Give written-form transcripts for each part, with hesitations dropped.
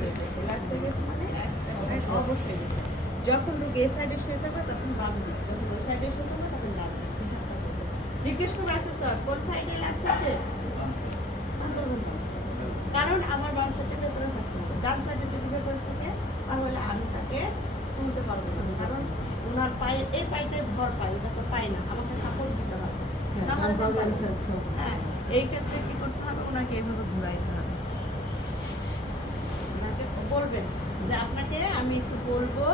হয়ে গেছে, ল্যাক্স হয়ে গেছে মানে একটা সাইড অবশ্যই গেছে। যখন রোগী এই সাইডে শুয়ে থাকবে তখন বাম দিক, যখন ওই সাইডে শুয়ে থাকবে তখন ডান দিক। হিসাবটা করবে। জিজ্ঞেস করবে আছে স্যার কোন সাইডে ল্যাক্স আছে? কারণ আমার বাম সাইডের ভেতরে থাকতে হবে, ডান সাইডে যদি ভেতরে থাকে তাহলে আমি তাকে তুলতে পারবো না, কারণ ওনার পায়ে এই পায়েটাই ভর পায়, ওটা তো পায় না, আমাকে সাপোর্ট দিতে হবে। হ্যাঁ, এই ক্ষেত্রে কি করতে হবে, ওনাকে এইভাবে ঘুরাইতে হবে। ওনাকে বলবেন যে আপনাকে আমি একটু বলবো,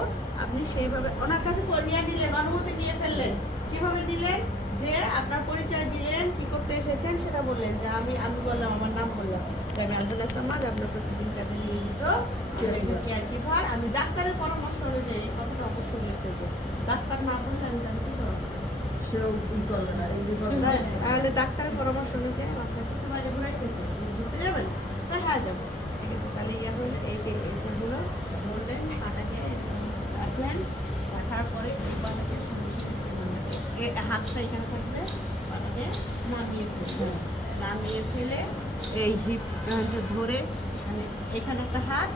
আপনি সেইভাবে ওনার কাছে নিয়ে নিলেন, অনুমতি নিয়ে ফেললেন। কিভাবে নিলেন? যে আপনার পরিচয় দিলেন, কি করতে এসেছেন সেটা বললেন, যে আমি বললাম, আমার নাম বললাম, যে আমি আলবেলা সামাদ, আপনার প্রতিদিন কাজে নিয়োজিত কেয়ার কিপার। আমি ডাক্তারের পরামর্শ অনুযায়ী এই কথাটা অবশ্যই উল্লেখ করবো। ডাক্তার না বললে আমি জানতে পারবো সেও কি করবে না, তাহলে ডাক্তারের পরামর্শ অনুযায়ী আপনার কিন্তু বাইরে ঘুরাইতেছে, ঘুরতে যাবেন? হ্যাঁ যাবো, ঠিক আছে। তাহলে ইয়ে হলো এইটা হলো, বললেন পাটাকে রাখলেন, রাখার পরে এই পাটাকে হাতটা এখানে থাকবে, পাটাকে নামিয়ে ফেলবে, নামিয়ে ফেলে এই হিপ ধরে এখানে একটা হাত,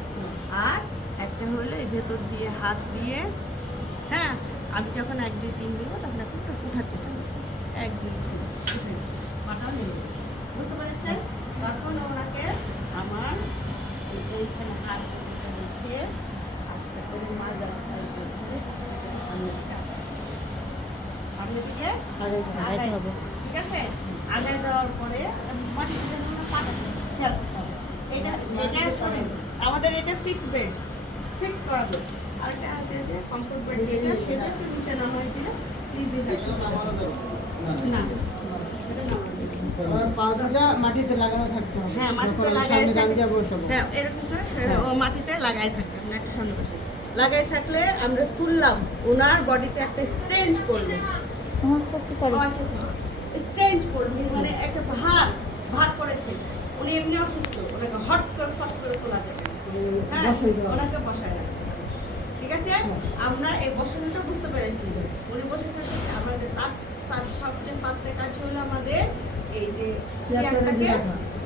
আর একটা হলো এই ভেতর দিয়ে হাত দিয়ে, হ্যাঁ আমি যখন 1 2 3 বলবো তখন আপনি একটু উঠার চেষ্টা করছি, 1 2 3 পাটা নেমে গেছে, বুঝতে পেরেছেন? তখন ওনাকে আমার এইখানে হাত রেখে আস্তে করে মাজা সামনের দিকে আগাইতে হবে, ঠিক আছে? আগায় দেওয়ার পরে মাটিতে যেন পাটা খেয়াল করতে হবে। এটা শোনেন, আমাদের এটা ফিক্স বেড, ফিক্স করা বেড। আরেকটা আছে যে কমফোর্ট বেড, যেটা সেটা একটু নিচে না হয়ে দিলে ইজি হয় না, মাটিতে লাগানো থাকতে হবে। হ্যাঁ, মাটিতে লাগাই থাকতে হবে। হ্যাঁ, এরকম করে ও মাটিতে লাগাই থাকতে হবে, একটা সামনে পাশে লাগাই থাকলে আমরা তুললাম, ওনার বডিতে একটা স্ট্রেঞ্জ পড়বে। আচ্ছা আচ্ছা, সরি, স্ট্রেঞ্জ পড়বে মানে একটা ভার পড়েছে, উনি এমনি অসুস্থ, ওনাকে হট করে ফট করে তোলা যাবে না। হ্যাঁ, ওনাকে বসায় রাখতে হবে, ঠিক আছে? আমরা এই বসানোটা বুঝতে পেরেছি, উনি বসে থাকতে আমাদের তার সবচেয়ে ফার্স্টে কাজ হলো আমাদের এই যে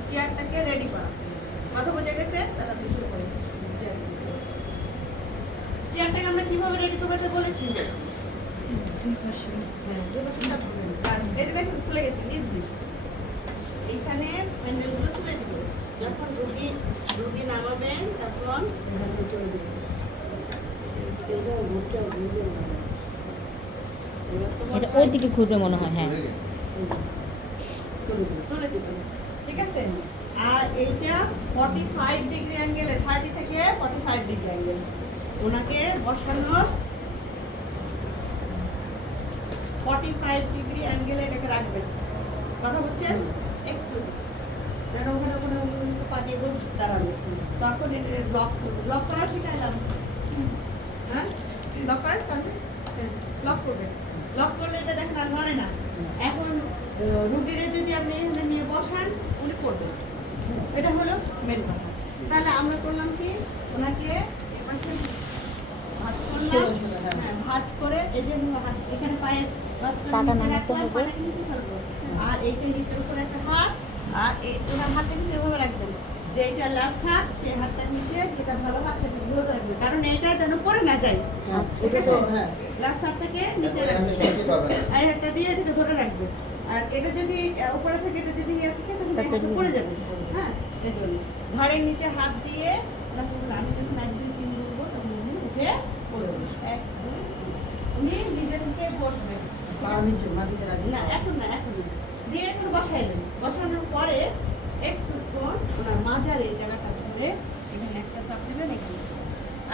চেয়ারটাকে রেডি করা। কথা বোঝা গেছে? তারা শুরু করে চেয়ারটাকে আমরা কিভাবে রেডি করবো এটা বলেছি। এটা দেখুন খুলে গেছে, ইজি। এইখানে প্যান্ডেলগুলো তুলে দিব, যখন রুগী নামাবেন তখন এটা ওই দিকে ঘুরবে মনে হয়। হ্যাঁ, তুলে দিবেন, ঠিক আছে? আর এইটা 45 ডিগ্রি অ্যাঙ্গেলে, 30 থেকে 45 ডিগ্রি অ্যাঙ্গেল ওনাকে বসানো, 45 ডিগ্রি অ্যাঙ্গেলে এটাকে রাখবেন। কথা বলছেন? একটু ওখানে পা দিয়ে বসে দাঁড়ানো, তখন এটা লক করা শিখাইলাম। হ্যাঁ, লক করার সাথে লক করবেন, লক করলে এটা দেখেন আর নড়ে না। এখন রুগীরে যদি আপনি এখানে নিয়ে বসান, উনি করবেন, এটা হলো মেন কথা। তাহলে আমরা করলাম কি, ওনাকে এপাশে ভাঁজ করলাম, হ্যাঁ ভাঁজ করে এই যে এখানে পায়ের পাটা নামাতে হবে, আর এইটা হিপের উপরে একটা হাত, আর ওনার হাতটা কিন্তু এভাবে রাখবেন, যে এটা লেফট হাত, সে হাতটা নিচে, যেটা ভালো হাত সেটা ধরে রাখবে, কারণ এটা যেন পড়ে না যায়। লেফট হাতটাকে নিচে রাখবে, আর একটা দিয়ে এটা ধরে রাখবে, আর এটা যদি উপরে থেকে এটা যদি নিয়ে থাকে তাহলে পড়ে যাবে। হ্যাঁ, এই জন্য ঘাড়ের নিচে হাত দিয়ে আমি যখন 1 2 3 বলবো তখন উনি উঠে বসবেন, 1 2 উনি নিজে থেকে বসবেন, নিচে মাটিতে রাখবেন না, এখন দিয়ে একটু বসাইলেন, বসানোর পরে একটুক্ষণ ওনার মাজার এই জায়গাটা ধরে এখানে একটা চাপ দেবেন, এখানে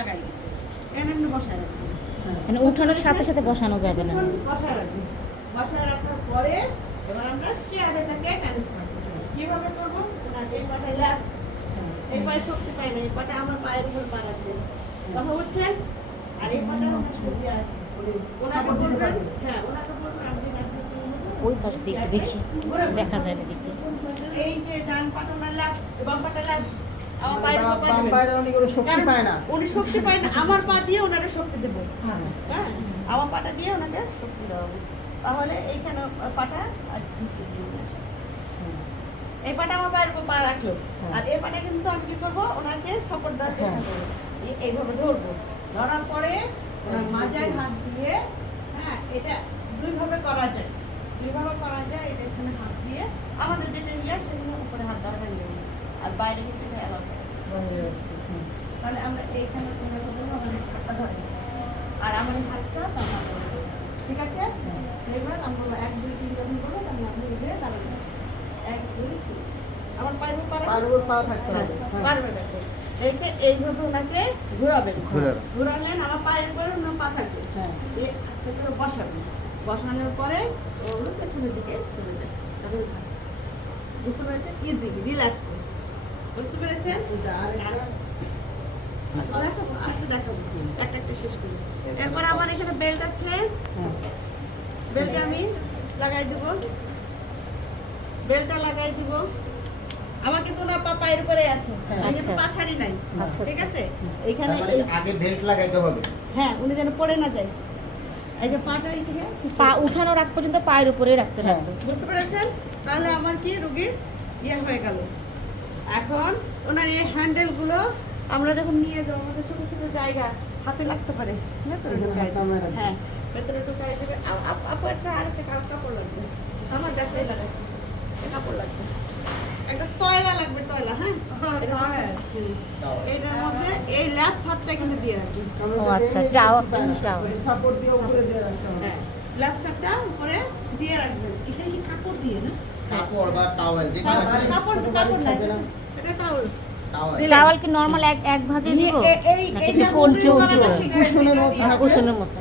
আগাই গেছে, এখানে আপনি বসায় রাখবেন, মানে উঠানোর সাথে সাথে বসানো যাবে না, বসায় রাখবেন। বসায় রাখার পরে এবার আমরা চেয়ারে তাকে ট্রান্সফার করব। কিভাবে করব? ওনার এই পাটায় ল্যাপস, এই পায়ে শক্তি পাই না, এই পাটা আমার পায়ের উপর পা রাখবেন, কথা হচ্ছেন? আর এই পাটা ছবি আছে, ওনাকে বলবেন, হ্যাঁ ওনাকে বলবেন আপনি ওই পাশ দিয়ে দেখি, দেখা যায় না দিক দিয়ে। এই যে ডান পাটা ওনার ল্যাপস, বাম পাটা ল্যাপস, আমার পায়ের উপর পা দিবেন, উনি কোনো শক্তি পায় না, উনি শক্তি পায় না, আমার পা দিয়ে ওনারে শক্তি দেব। হ্যাঁ, আমার পাটা দিয়ে ওনাকে শক্তি দেওয়া হবে, তাহলে এইখানে পাটা আর নিচে দিয়ে আসে। এই পাটা আমার পায়ের উপর পা রাখলো, আর এই পাটা কিন্তু আমি কি করবো, ওনাকে সাপোর্ট দেওয়ার চেষ্টা করবো, এইভাবে ধরবো, ধরার পরে ওনার মাজায় হাত দিয়ে, হ্যাঁ এটা দুইভাবে করা যায়, এটা এখানে হাত দিয়ে আমাদের যেটা নিয়ে সেগুলো উপরে হাত ধরা নিয়ে, আর বাইরে কিন্তু এটা অ্যালাউ করে। তাহলে আমরা এইখানে আমাদের হাতটা ধরে নিই। আর আমার এই হাতটা আমার ধরে, ঠিক আছে? এবার আমরা 1 2 3 যখন করবো তখন আপনি উঠে দাঁড়াবেন, 1 2 3, আমার পায়ের উপর পা থাকতে হবে, পারবে দেখো এইটা, এইভাবে ওনাকে ঘোরাবেন, ঘোরালেন আমার পায়ের উপরে ওনার পা থাকবে, এই আস্তে করে বসাবেন, বসানোর পরে ওর পেছনের দিকে চলে যাবে, তাহলে বুঝতে পেরেছেন? ইজি রিল্যাক্স, বুঝতে পেরেছেন? আচ্ছা দেখাবো, আরেকটা দেখাবো, একটা শেষ করি। এরপর আমার এখানে বেল্ট আছে, বেল্ট আমি লাগাই দিব, বেল্টটা লাগাই দিব। আমার কিন্তু না পায়ের উপরে আছে, আমি কিন্তু পা ছাড়ি নাই, ঠিক আছে? এইখানে আগে বেল্ট লাগাইতে হবে। হ্যাঁ, উনি যেন পড়ে না যায়, এই যে পাটা এই থেকে পা উঠানোর আগ পর্যন্ত পায়ের উপরে রাখতে লাগবে। বুঝতে পেরেছেন? তাহলে আমার কি রোগী ইয়ে হয়ে গেল। এখন ওনার এই হ্যান্ডেলগুলো আমরা যখন নিয়ে যাবো, আমাদের ছোট ছোট জায়গা হাতে লাগতে পারে, ভেতরে ঢুকাই দেবে, হ্যাঁ ভেতরে ঢুকাই দেবে। আপু একটা আরেকটা কাপড় লাগবে, আমার ডাক্তারই লাগাচ্ছি, কাপড় লাগবে, একটা তয়লা লাগবে, তয়লা, হ্যাঁ এটার মধ্যে এই ল্যাপস হাতটা এখানে দিয়ে রাখবেন। ও আচ্ছা, টাওয়াল সাপোর্ট দিয়ে উপরে দিয়ে রাখতে হবে। হ্যাঁ ল্যাপস হাতটা উপরে দিয়ে রাখবেন। এখানে কি কাপড় দিয়ে না? কাপড় বা টাওয়েল যেটা কাপড় না, এটা টাওয়াল। টাওয়াল কি নরমাল এক ভাঁজে দিব নাকি ফোল্ড চৌচু কুশনের মতো, কুশনের মতো?